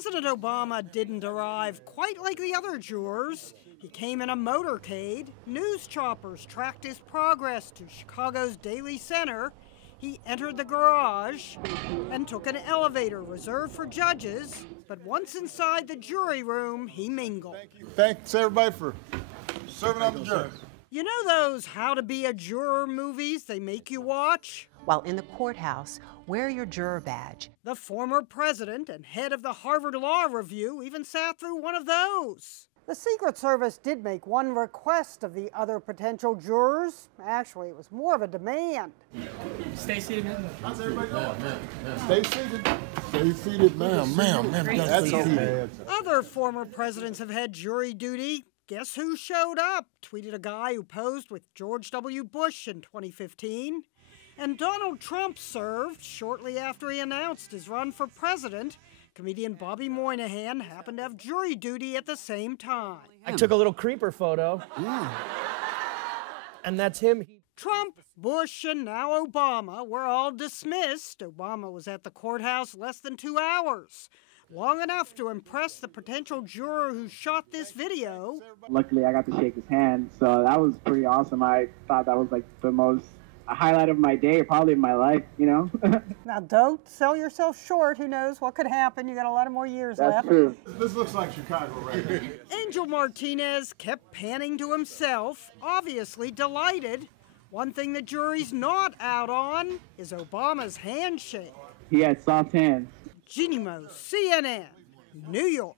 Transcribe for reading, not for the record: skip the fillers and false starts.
President Obama didn't arrive quite like the other jurors. He came in a motorcade. News choppers tracked his progress to Chicago's Daily Center. He entered the garage and took an elevator reserved for judges. But once inside the jury room, he mingled. Thanks, everybody, for serving up the jury. You know those How to Be a Juror movies they make you watch? While in the courthouse, wear your juror badge. The former president and head of the Harvard Law Review even sat through one of those. The Secret Service did make one request of the other potential jurors. Actually, it was more of a demand. Stay seated, ma'am. How's everybody doing? Stay seated. Stay seated, ma'am. That's okay. Other former presidents have had jury duty. Guess who showed up? Tweeted a guy who posed with George W. Bush in 2015. And Donald Trump served shortly after he announced his run for president. Comedian Bobby Moynihan happened to have jury duty at the same time. I took a little creeper photo. Yeah. And that's him. Trump, Bush, and now Obama were all dismissed. Obama was at the courthouse less than 2 hours. Long enough to impress the potential juror who shot this video. Luckily, I got to shake his hand, so that was pretty awesome. I thought that was like the most highlight of my day, probably of my life, you know? Now, don't sell yourself short. Who knows what could happen? You got a lot of more years That's left. true. This looks like Chicago right here. Angel Martinez kept panning to himself, obviously delighted. One thing the jury's not out on is Obama's handshake. He had soft hands. Jeanne Moos, CNN, New York.